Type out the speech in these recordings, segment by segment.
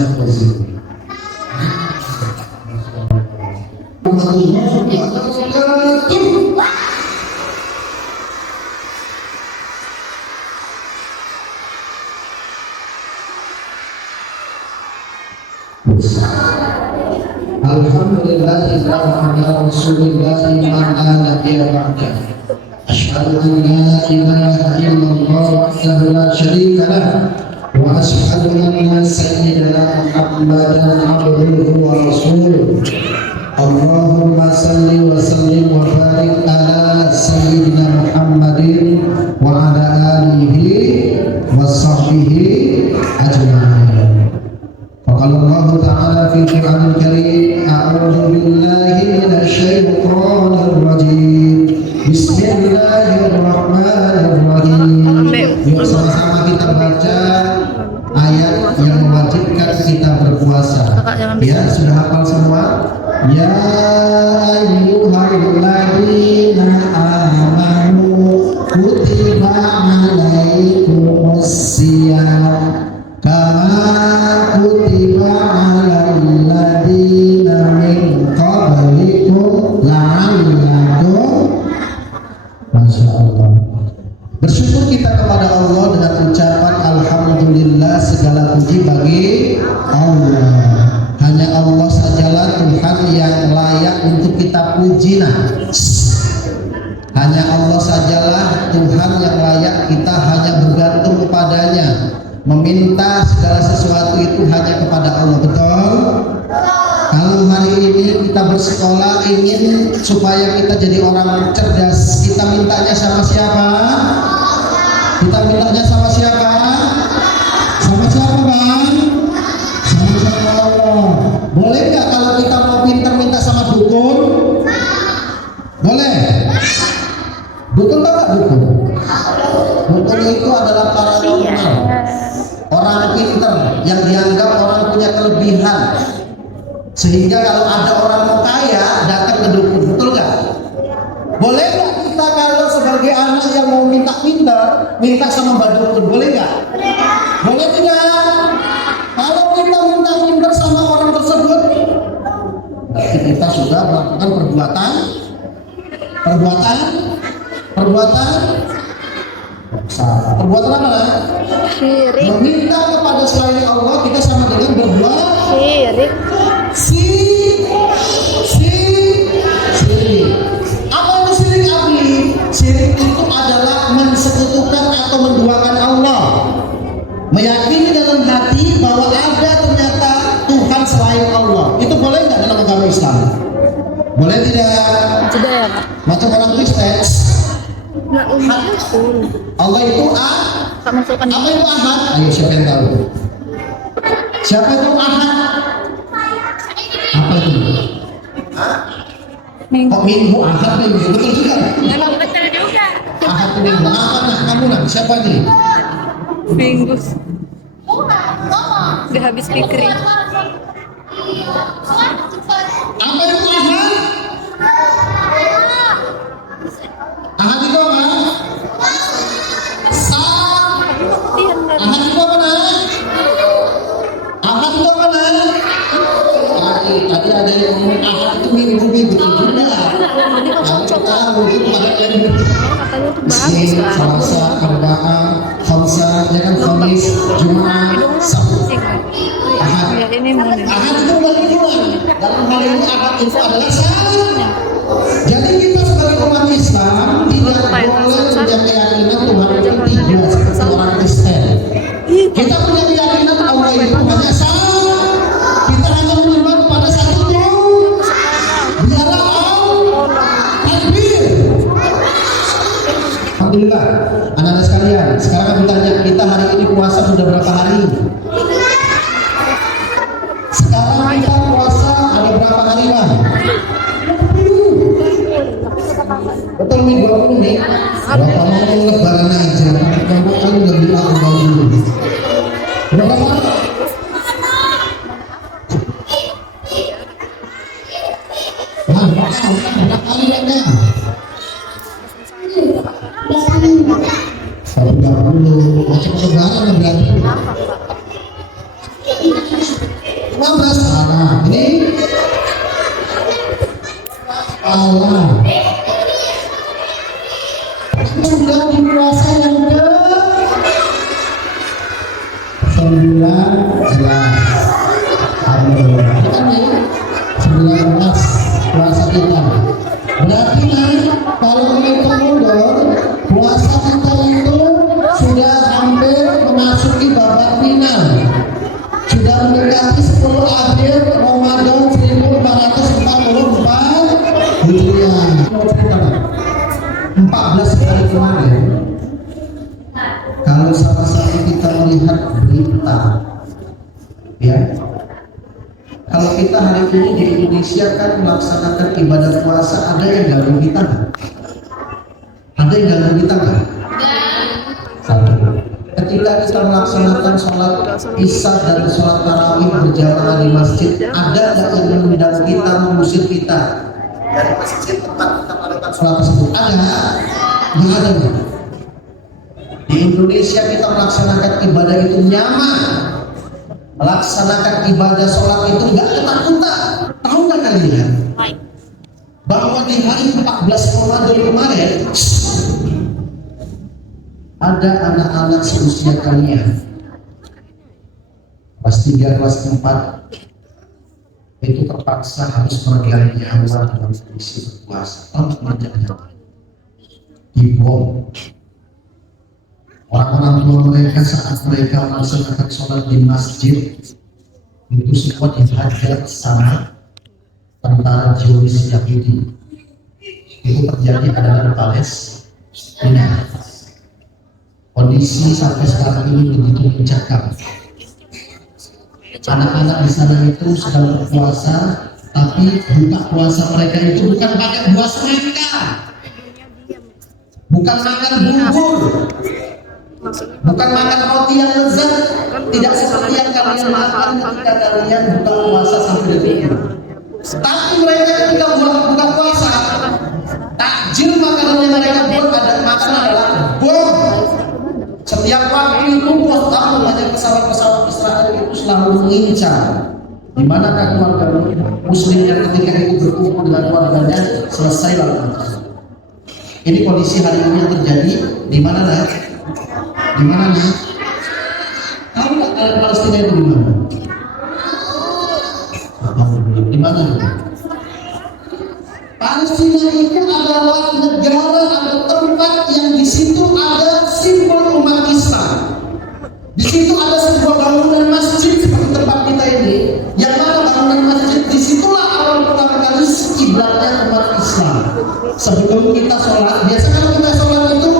sangat positif. Alhamdulillahi ala rasulillahi ma'ala ba'da. Asyhadu an la ilaha illallah wahdahu la syarika lah wa asyhadu anna sayyidana Muhammadan abduhu wa rasuluh. Allahumma salli wa sallim wa barik ala sayyidina Muhammadin wa ala alihi wa sahbihi ajma'in. Faqala Allah ta'ala fi Qur'anil Karim, a'udzu billahi minasy syaithanir rajim. Bismillahirrahmanirrahim. Yuk sama-sama kita baca ayat yang mewajibkan kita berpuasa. Ya, sudah hafal semua? Ya ayyuhalladzina amanu kutiba alaikumusiyam kama kutiba alal ladzina min qablikum la'allakum. Masya Allah. Bersyukur kita kepada Allah dengan ucapan alhamdulillah, segala puji bagi Allah. Hanya Allah sajalah Tuhan yang layak untuk kita puji. Hanya Allah sajalah Tuhan yang layak kita hanya bergantung kepadanya. Meminta segala sesuatu itu hanya kepada Allah. Betul? Kalau hari ini kita bersekolah ingin supaya kita jadi orang cerdas, kita mintanya sama siapa? Kita mintanya sama siapa? Sama siapa, Bang? Sama Allah. Boleh nggak kalau kita mau pintar minta sama dukun? Boleh? Dukun tahu nggak dukun? Dukun itu adalah paranormal, orang pintar yang dianggap orang punya kelebihan, sehingga kalau ada orang mau kaya datang ke dukun. Betul nggak? Boleh nggak kita kalau sebagai anak yang mau minta pintar minta sama mbak dukun? Boleh nggak? Boleh tidak? Kalau kita minta pintar sama orang tersebut, berarti kita sudah melakukan perbuatan salah. Perbuatan apa? Syirik. Meminta kepada selain Allah kita sama dengan berbuat syirik. Syirik. Apa itu syirik, Abi? Syirik itu adalah mensekutukan atau menduakan Allah. Meyakini dalam hati bahwa ada ternyata Tuhan selain Allah. Itu boleh nggak dalam agama Islam? Boleh tidak? Tidak. Macam orang Kristen. Allah itu apa itu ahad? Ayo siapa yang tahu? Siapa itu ahad? Apa itu? Kok minggu ahad minggu? Betul juga? Memang betul juga. Ahad itu minggu. Apa nah kamu nah? Siapa ini? Minggu. Udah habis pikir. Apa itu ahad? Ahad itu apa? Ahad itu apa nah? Ahad itu apa nah? Tadi ada yang ngomong ahad itu minggu betul juga. Kalau kita mungkin pada yang Senin, Selasa, Arba'ah, Khamsa, ya kan, Khamis, Jumat, Sabtu. Ahad itu mingguan. Dalam hal ini ahad itu adalah salah. Jadi kita sebagai umat Islam tidak boleh punya keyakinan Tuhan itu tiga seperti orang Kristen. Kita punya keyakinan Allah itu hanya satu. Kita hanya menyembah kepada satu Tuhan. Biarlah Allah takbir. Alhamdulillah, anak-anak sekalian. Sekarang kami tanya, kita hari ini puasa sudah berapa hari? Sekarang kita puasa ada berapa hari, Bang? Betul nih 20 nih. Bapak mau lebaran aja, kamu kan lebih awal dulu. Berapa hari? Berapa kali ada? 30. Macam lebaran berarti. 15 salah. Ini salah. Sudah di puasa yang ke 19. Alhamdulillah. Kan ya? 19 puasa kita. Berarti kan kalau kita mundur, puasa kita itu sudah hampir memasuki babak final. Sudah mendekati 10 April Ramadan 1444 Hijriah. 14 hari kemarin, kalau sama-sama kita melihat berita, ya, kalau kita hari ini di Indonesia kan melaksanakan ibadah puasa, ada yang ganggu kita nggak? Ada yang ganggu kita nggak? Satu. Ketika kita melaksanakan sholat isya dan sholat tarawih berjamaah di masjid, ada nggak yang mengganggu kita, mengusir kita dari masjid tempat kita melakukan sholat tersebut? Ada? Nggak ada. Di Indonesia kita melaksanakan ibadah itu nyaman, melaksanakan ibadah sholat itu nggak ketakutan. Tahu nggak kalian bahwa di hari 14 Ramadan kemarin ada anak-anak seusia kalian kelas 3, kelas 4 itu terpaksa harus meregang nyawa dalam kondisi berpuasa. Tahu menjaga dibom. Orang-orang tua mereka saat mereka melaksanakan sholat di masjid itu semua dihajar sama tentara Zionis Yahudi. Itu terjadi adalah di Palestina. Kondisi sampai sekarang ini begitu mencekam. Anak-anak di sana itu sedang berpuasa, tapi buka puasa mereka itu bukan pakai buah semangka, bukan makan bubur, bukan makan roti yang lezat, tidak seperti yang kalian makan ketika kalian buka puasa sampai detik. Tapi mereka ketika buka puasa, takjil makanannya mereka buat ada makanan adalah bom. Setiap waktu itu bos tahu banyak pesawat-pesawat Israel itu selalu mengincar di manakah keluarga Muslim yang ketika itu berkumpul dengan keluarganya selesai lalu. Ini kondisi hari ini yang terjadi di mana lah? Di mana nih? Tahu nggak kalian Palestina itu di mana? Di mana? Palestina itu adalah negara atau tempat yang di situ ada simbol umat Islam. Di situ ada sebuah bangunan masjid seperti tempat kita ini, yang mana bangunan masjid disitulah awal pertama kali kiblatnya umat Islam. Sebelum kita sholat, biasa kalau kita sholat itu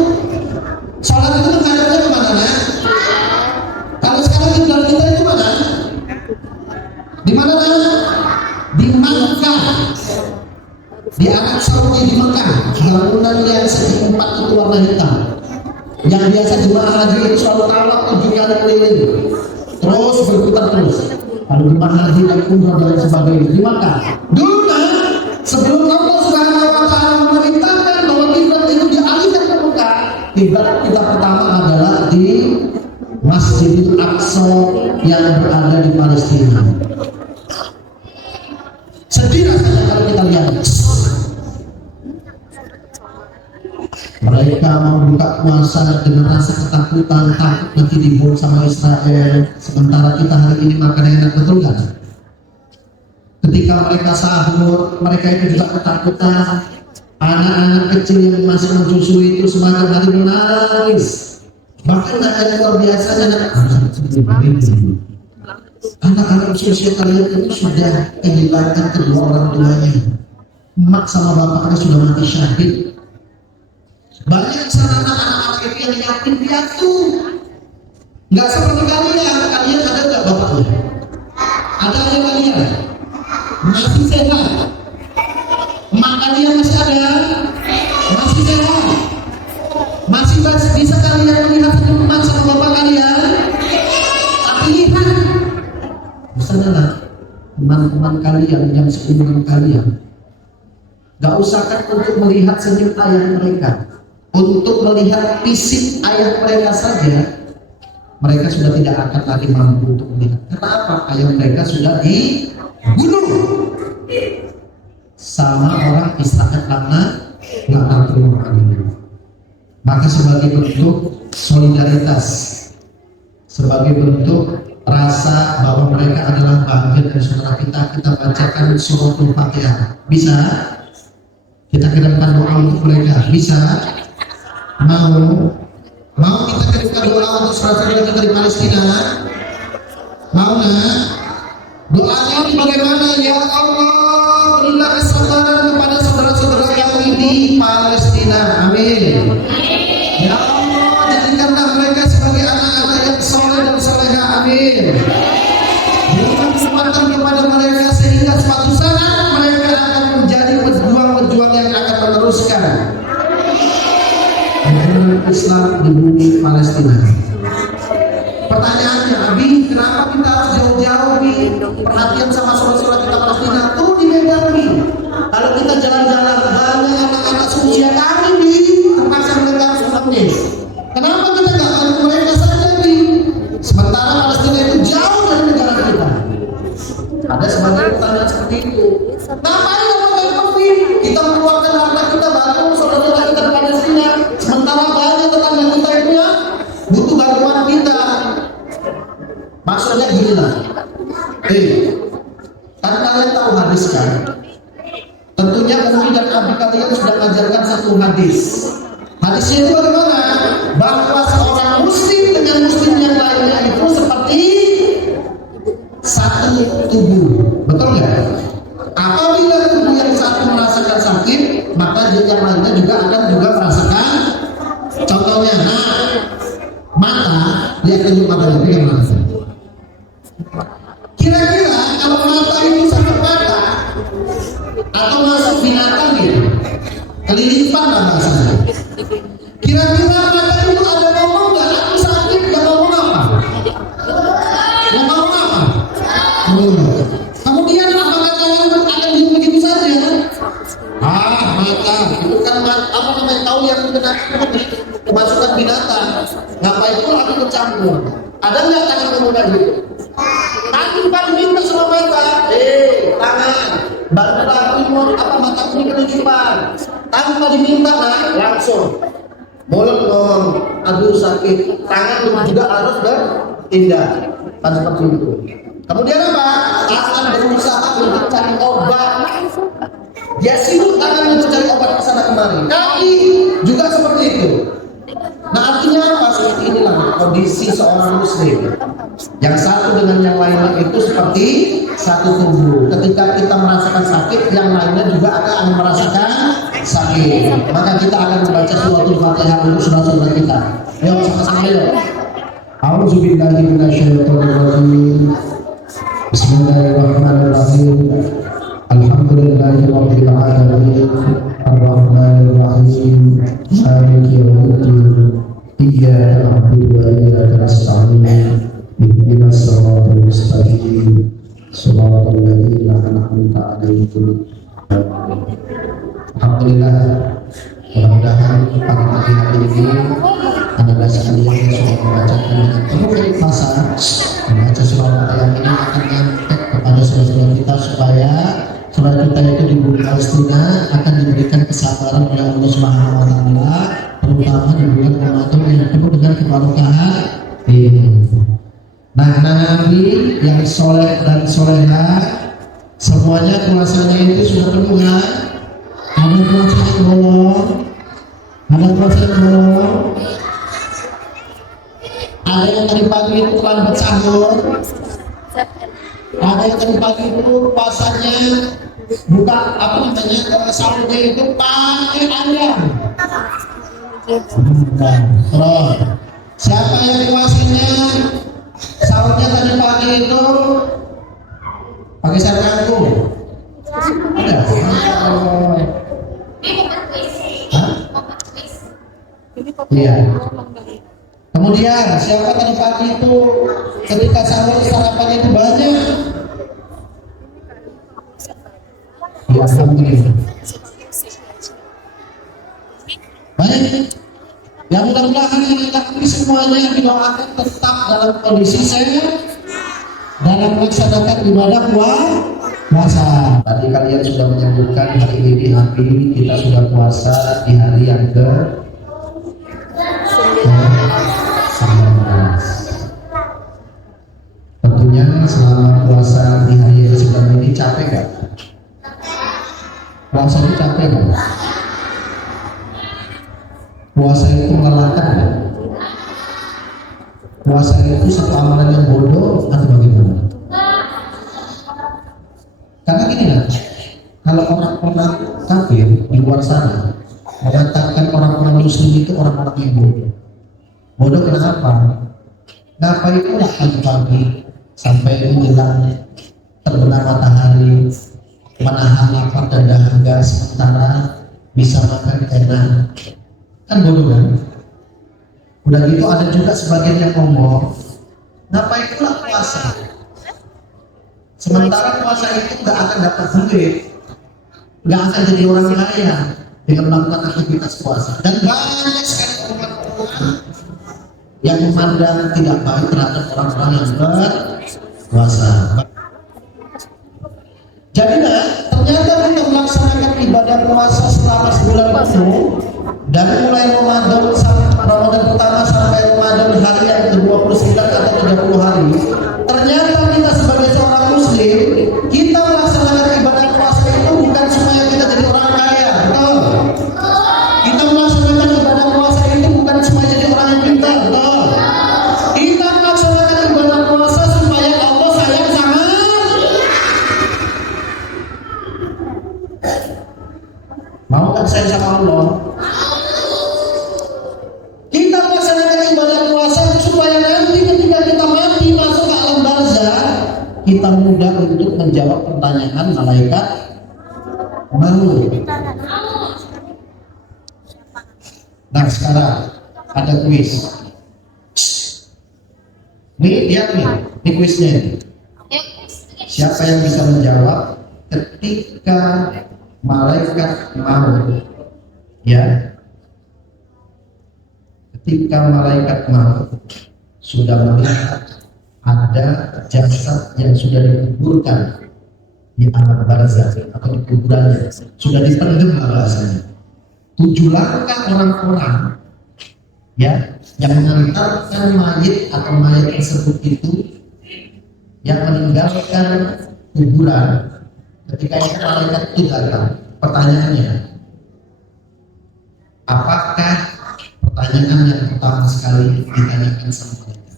menghadapnya kemana? Nah? Kalau sekarang kiblat kita itu mana? Di mana? Nah? Di Makkah. Di Arab Saudi, di Mekah, bangunan yang segi empat itu warna hitam. Yang biasa jemaah haji itu selalu tawaf 7 kali keliling, terus berputar terus. Kalau jemaah haji dan umrah dan sebagainya di Mekah. Dulu kan, sebelum Allah Subhanahu wa Ta'ala memerintahkan bahwa kiblat itu dialihkan ke Mekah, kiblat kita pertama adalah di Masjidil Aqsa yang berada di Palestina. Sedih rasanya kalau kita lihat. Mereka mau buka puasa dengan rasa ketakutan, takut nanti dibom sama Israel. Sementara kita hari ini makan enak, betul kan? Ketika mereka sahur, mereka itu juga ketakutan. Anak-anak kecil yang masih menyusui itu semakin hari menangis. Bahkan ada yang luar biasa, anak-anak usia kalian itu sudah kehilangan kedua orang tuanya. Emak sama bapaknya sudah mati syahid. Banyak sana anak-anak itu yang yatim piatu. Nggak seperti kalian ada nggak bapaknya? Ada kalian masih sehat? Emak kalian masih ada? Masih sehat? Masih bisa kalian melihat emak sama bapak kalian? Tapi lihat, misalnya teman-teman kalian yang seumuran kalian, nggak usahkan untuk melihat senyum ayah mereka. Untuk melihat fisik ayah mereka saja mereka sudah tidak akan lagi mampu untuk melihat. Kenapa? Ayam mereka sudah dibunuh sama orang Israel karena maka sebagai bentuk solidaritas, sebagai bentuk rasa bahwa mereka adalah bagian dari saudara kita bacakan suratul Fatihah. Bisa? Kita kirimkan doa untuk mereka. Bisa? Mau kita kirimkan doa untuk saudara kita di Palestina? Mau nak? Doanya ini bagaimana? Ya Allah, berilah kesabaran kepada saudara-saudara kami di Palestina. Amin. Ya Allah, jadikanlah mereka sebagai anak-anak yang soleh dan soleha. Amin. Berikan kesempatan kepada mereka sehingga suatu saat mereka akan menjadi pejuang-pejuang yang akan meneruskan Islam di bumi Palestina. Pertanyaannya, Abi, kenapa kita harus jauh-jauh perhatian sama saudara-saudara kita Palestina? Tuh di Medan, Bi. Kalau kita jalan-jalan banyak anak-anak seusia kami, Bi, terpaksa mereka harus menangis. Kenapa kita nggak bantu mereka saja, Bi? Sementara Palestina itu jauh dari negara kita. Ada sebagian pertanyaan seperti itu. Ngapain ngomong Bi? Kita mengeluarkan harta kita bantu saudara-saudara kita di Palestina. Sementara banyak tetangga kita itu ya butuh bantuan kita. Maksudnya gini lah. Kan kalian tahu hadis kan? Tentunya Umi dan Abi kalian sudah mengajarkan satu hadis. Hadisnya itu bagaimana? Bahwa seorang muslim dengan muslim yang lainnya itu seperti satu tubuh. Betul nggak? Apabila tubuh yang satu merasakan sakit, maka yang lainnya juga akan merasakan. Contohnya, mata, lihat tunjuk matanya bagaimana? Kira-kira kalau mata itu sakit mata atau masuk binatang gitu, kelilipan lah bahasanya. Kira-kira mata itu ada ngomong nggak? Aku sakit nggak ngomong apa? Nggak ngomong apa? Kemudian apakah kalian akan diam begitu saja? Mata itu kan apa namanya tahu yang kena kemasukan binatang. Ngapain pun aku bercampur? Ada nggak tangan kemudian gitu? Aku kan minta sama mata, tangan, bantu aku apa mata ini kelilipan. Tanpa diminta langsung. Mulut ngomong, aduh sakit. Tangan juga harus bertindak. Kan seperti itu. Kemudian apa? Akan berusaha untuk cari obat. Dia sibuk akan mencari obat ke sana kemari. Kaki juga seperti itu. Nah artinya apa? Seperti inilah kondisi seorang muslim. Yang satu dengan yang lainnya itu seperti satu tubuh. Ketika kita merasakan sakit, yang lainnya juga akan merasakan sakit. Maka kita akan membaca suratul Fatihah untuk saudara-saudara kita. Ayo sama-sama yuk. A'udzubillahi minasyaitonirrajim. Bismillahirrahmanirrahim. Alhamdulillahirabbil alamin. Arrahmanirrahim. Maliki yaumiddin. Iyyaka na'budu wa iyyaka nasta'in. Ihdinas siratal mustaqim. Shiratal ladzina an'amta 'alaihim. Alhamdulillah, mudah-mudahan pagi hari ini anda sekalian yang sudah membacakan dengan penuh keikhlasan membaca surah Al-Fatihah ini akan nyampe kepada saudara-saudara kita supaya saudara kita itu di bumi Palestina akan diberikan kesabaran oleh Allah Subhanahu wa taala, terutama di bulan Ramadan yang penuh dengan keberkahan ini. Nah, Nabi yang soleh dan soleha semuanya kuasanya itu sudah penuh ya. Ada kuasanya bolong, ada kuasanya bolong. Ada yang tadi pagi itu terlambat sahur. Ada yang tadi pagi itu puasanya buka apa namanya sahurnya itu pakai ayam. Terus siapa yang puasanya sahurnya tadi pagi itu pakai sayur kangkung? Ada? Iya. Kemudian siapa tadi pagi itu ketika sahur sarapannya itu banyak? Ya, alhamdulillah. Baik. Ya mudah-mudahan ini kita ini semuanya didoakan tetap dalam kondisi sehat dalam melaksanakan ibadah puasa. Tadi kalian sudah menyebutkan hari ini kita sudah puasa di hari yang ke 19. Tentunya selama puasa di hari yang ke-9 ini capek gak? Puasa itu capek gak? Puasa itu melelahkan gak? Puasa itu satu amalan yang bodoh atau bagaimana? Karena gini kan, kalau orang-orang kafir di luar sana mengatakan orang-orang muslim itu orang-orang yang bodoh. Bodoh kenapa? Ngapain pula pagi-pagi sampai menjelang terbenam matahari menahan lapar dan dahaga sementara bisa makan enak? Kan bodoh kan? Udah gitu ada juga sebagian yang ngomong, ngapain pula puasa? Sementara puasa itu nggak akan dapat duit, nggak akan jadi orang kaya dengan melakukan aktivitas puasa. Dan banyak sekali orang-orang yang memandang tidak baik terhadap orang-orang yang berpuasa. Jadi ternyata kita melaksanakan ibadah puasa selama sebulan penuh, dari mulai Ramadan pertama sampai Ramadan hari yang ke-29 atau 30 hari. Ternyata kita sebagai seorang muslim, kita melaksanakan ibadah puasa itu bukan supaya kita jadi orang kaya, betul? Kita melaksanakan ibadah puasa itu bukan supaya jadi orang yang pintar, betul? Kita melaksanakan ibadah puasa supaya Allah sayang sama. Mau kan sayang sama Allah? Kita melaksanakan ibadah puasa supaya nanti ketika kita mati masuk ke alam barzah, kita mudah untuk menjawab pertanyaan malaikat maut. Nah sekarang ada kuis. Nih lihat nih, ini kuisnya nih. Siapa yang bisa menjawab ketika malaikat maut? Ya. Ketika malaikat maut sudah melihat ada jasad yang sudah dikuburkan di alam barzah atau di kuburannya, sudah dipendam bahasanya. 7 langkah orang-orang ya yang mengantarkan mayit atau mayat tersebut itu yang meninggalkan kuburan. Ketika itu malaikat itu datang, pertanyaannya, apakah pertanyaan yang pertama sekali ditanyakan sama mereka?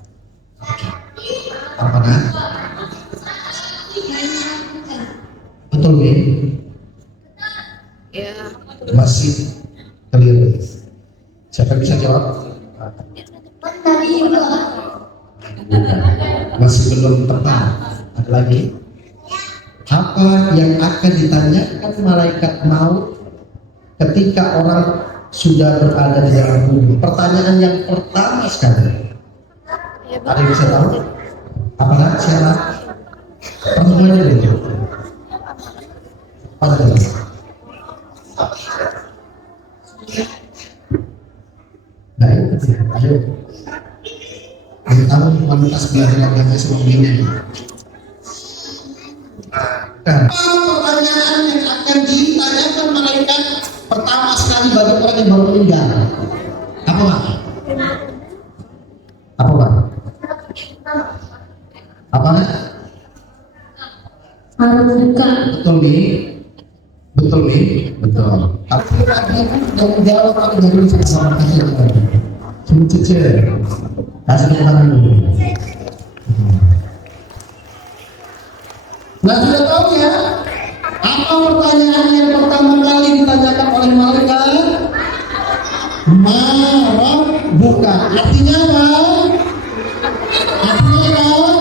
Apakah? Betul nih? Ya. Masih keliru. Siapa bisa jawab? Masih belum tepat. Ada lagi? Apa yang akan ditanyakan malaikat maut ketika orang sudah berada di dalam kubur? Pertanyaan yang pertama sekali. Ada yang bisa tahu? Apakah siapa? Pertanyaannya dulu. Apa itu? Baik, ayo. Kita tahu kualitas belajar agama seperti ini. Pertanyaan yang akan ditanyakan malaikat pertama sekali bagi orang yang baru meninggal, apa Pak? Apa Pak? Apa? Betul nih, betul nih, betul. Tapi ada yang menjawab apa dari sama kasih lagi. Cuma cece, kasih kesempatan dulu. Nah sudah tahu ya, apa pertanyaan yang pertama kali ditanyakan oleh malaikat? Bukan. Artinya apa? Artinya apa?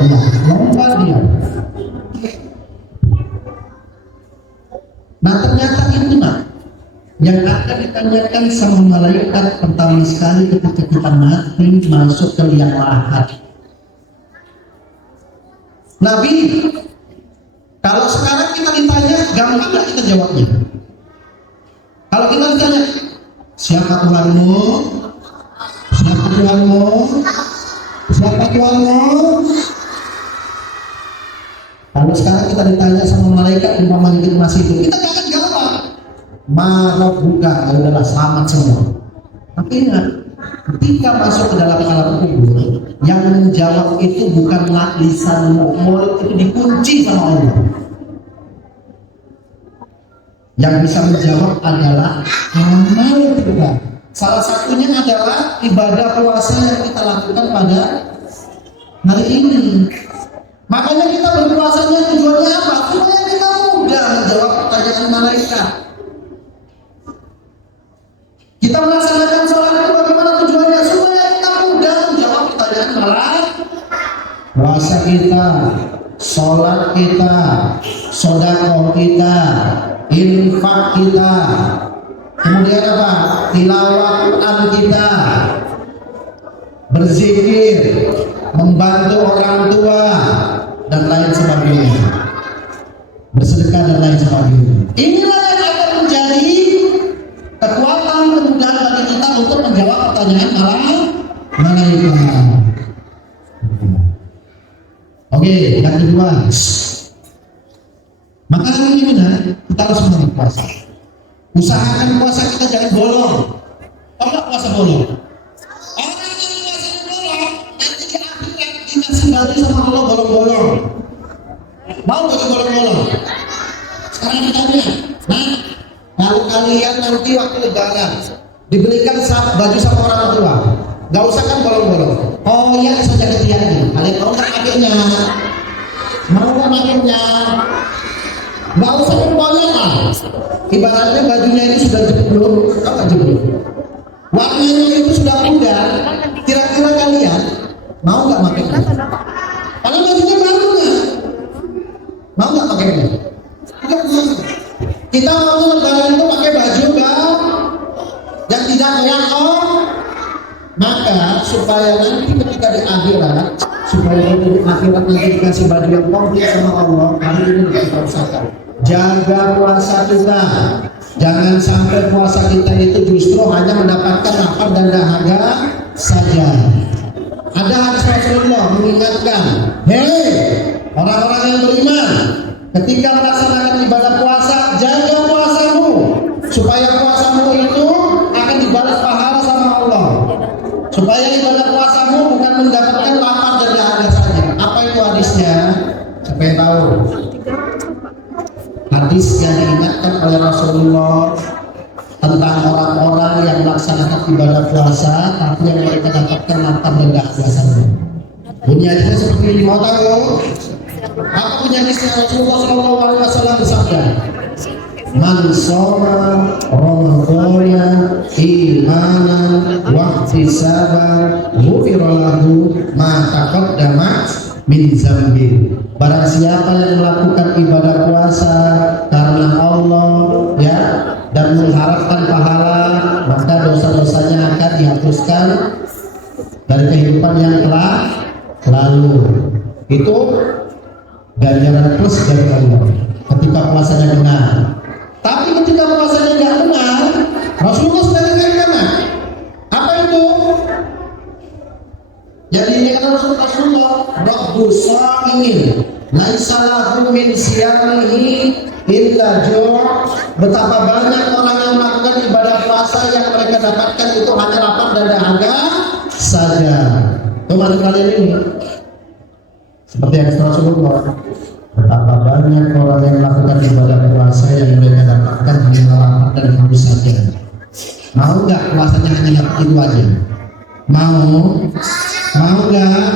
Ya, lompat dia. Nah ternyata itu yang akan ditanyakan sama malaikat pertama sekali ketika kita mati masuk ke liang lahat. Nabi, kalau sekarang kita ditanya, gampang nggak kita jawabnya? Kalau kita ditanya, siapa Siapa Tuhanmu? Siapa Tuhanmu? Siapa Tuhanmu? Kalau sekarang kita ditanya sama malaikat umpamanya kita masih hidup, kita jangan jawab marah buka, adalah selamat semua. Tapi ingat, ketika masuk ke dalam alam kubur, yang menjawab itu bukanlah lisan mulut, itu dikunci sama Allah. Yang bisa menjawab adalah amal kita. Salah satunya adalah ibadah puasa yang kita lakukan pada hari ini. Makanya kita berpuasanya tujuannya apa? Supaya kita mudah menjawab pertanyaan malaikat. Kita melaksanakan sholat itu bagaimana tujuannya? Supaya kita mudah menjawab pertanyaan malaikat. Puasa kita, sholat kita, sedekah kita, infak kita, kemudian apa? Tilawah Quran kita, berzikir, membantu orang tua, dan lain sebagainya, bersedekah dan lain sebagainya. Inilah yang akan menjadi kekuatan kemudahan bagi kita untuk menjawab pertanyaan malaikat. Oke, yang kedua, maka hari ini benar kita harus semangat puasa. Usahakan puasa kita jangan bolong. Tahu nggak puasa bolong? Orang yang puasa bolong nanti di akhirat dikasih baju sama Allah bolong-bolong. Mau baju bolong-bolong? Sekarang ditanya, nah kalau kalian nanti waktu lebaran dibelikan baju sama orang tua, nggak usah kan bolong-bolong. Oh iya, saja ketiaknya. Kalian mau nggak pakainya? Mau nggak pakainya? Nggak usah berbanyak lah. Ibaratnya bajunya ini sudah jeblok, apa jeblok? Warnanya itu sudah pudar. Kira-kira kalian mau nggak pakainya? Kalau bajunya baru nggak? Mau nggak pakainya? Nggak mau. Kita mau lebaran itu pakai baju yang tidak koyak. Maka supaya nanti ketika di akhirat, supaya nanti di akhirat nanti dikasih baju yang komplit sama Allah, hari ini kita usahakan jaga puasa kita. Jangan sampai puasa kita itu justru hanya mendapatkan lapar dan dahaga saja. Ada hadis Rasulullah mengingatkan, hei orang-orang yang beriman, ketika melaksanakan ibadah puasa, jaga puasamu supaya puasamu itu akan dibalas pahala sama Allah. Supaya ibadah puasamu bukan mendapatkan lapar dan dahaga saja. Apa itu hadisnya? Supaya tahu. Hadis yang diingatkan oleh Rasulullah tentang orang-orang yang melaksanakan ibadah puasa tapi yang mereka dapatkan lapar dan dahaga saja. Bunyi hadisnya seperti ini. Mau tahu? Apa bunyi hadisnya? Rasulullah SAW bersabda, man shoma ramadhana imanan wa ihtisaban ghufira lahu ma taqaddama min dzambi. Barang siapa yang melakukan ibadah puasa karena Allah ya dan mengharapkan pahala, maka dosa-dosanya akan dihapuskan dari kehidupan yang telah lalu. Itu ganjaran plus dari Allah ketika puasanya benar. Tapi ketika puasanya tidak benar, Rasulullah sudah ingatkan. Apa itu? Jadi ini kan Rasulullah, Rabbu sha'imin laisa lahu min siyamihi illa ju'. Betapa banyak orang yang melakukan ibadah puasa yang mereka dapatkan itu hanya lapar dan dahaga saja. Teman-teman kalian ini seperti yang Rasulullah, betapa banyak orang yang melakukan ibadah puasa yang mereka dapatkan hanya lapar dan haus saja. Mau nggak puasanya hanya itu aja? Mau nggak?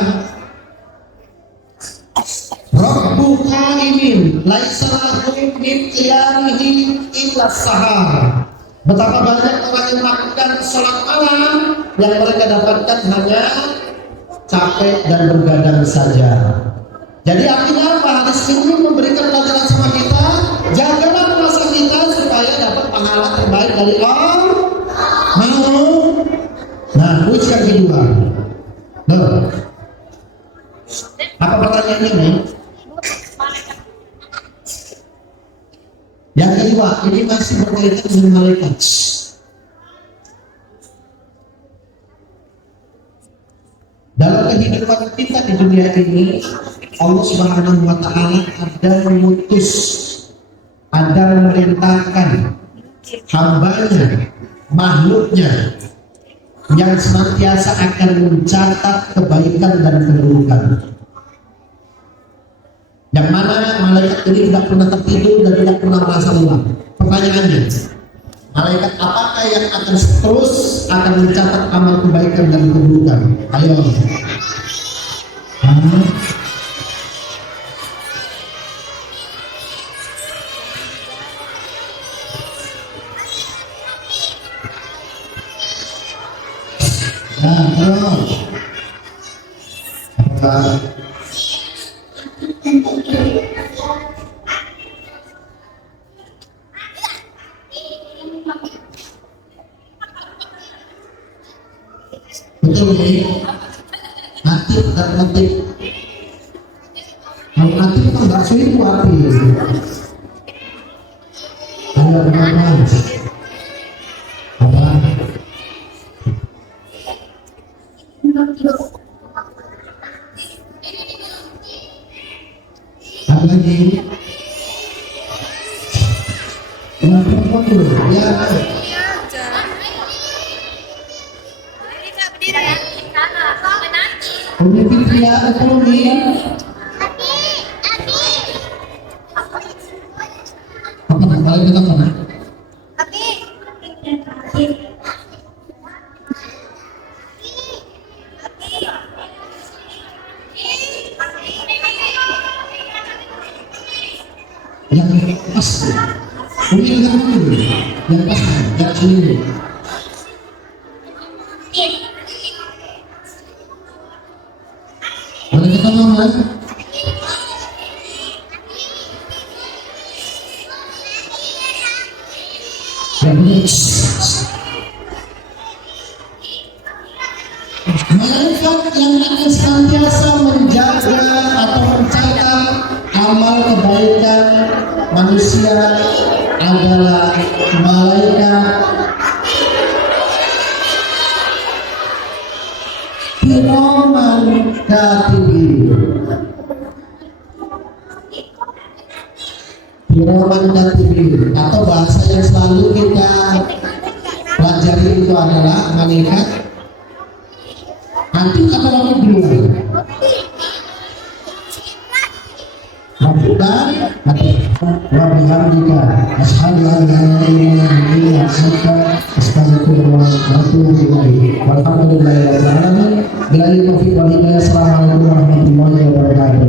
Rabbu qaimin laisa lahu min qiyamihi illa sahar. Betapa banyak orang yang melakukan sholat malam yang mereka dapatkan hanya capek dan bergadang saja. Jadi artinya apa? Hadis ini memberikan pelajaran sama kita, jagalah puasa kita supaya dapat pahala terbaik dari Allah. Mau? Nah, kuis yang kedua. Apa pertanyaannya nih? Yang kedua, ini masih berkaitan dengan malaikat. Dalam kehidupan kita di dunia ini, Allah Subhanahu wa Ta'ala ada mengutus, ada memerintahkan hambanya, makhluknya yang senantiasa akan mencatat kebaikan dan keburukan. Yang mana malaikat ini tidak pernah tertidur dan tidak pernah merasa lelah. Pertanyaannya, malaikat apakah yang akan terus akan mencatat amal kebaikan dan keburukan? Ayo. Terus. Betul nih, hati dan hati. Kalau hati itu nggak sulit hati. Ada apa? Apa? Apa lagi? Kenapa tuh? Ya. Pemimpin pria ekonomi. Apa namanya kita mana? Yang pas, pemimpin ekonomi yang pas, yang sendiri. Boleh kita ngomong? Malaikat yang akan senantiasa menjaga atau mencatat amal kebaikan manusia adalah malaikat kiraman katibin. Kiraman katibin atau bahasa yang selalu kita pelajari itu adalah malaikat nanti atau lagi dulu. Bukan wa bihamdika asyhadu an la ilaha illa anta astaghfiruka wa atubu ilaik. Walhamdulillahi rabbil alamin. Billahi taufiq wal hidayah. Assalamualaikum warahmatullahi wabarakatuh.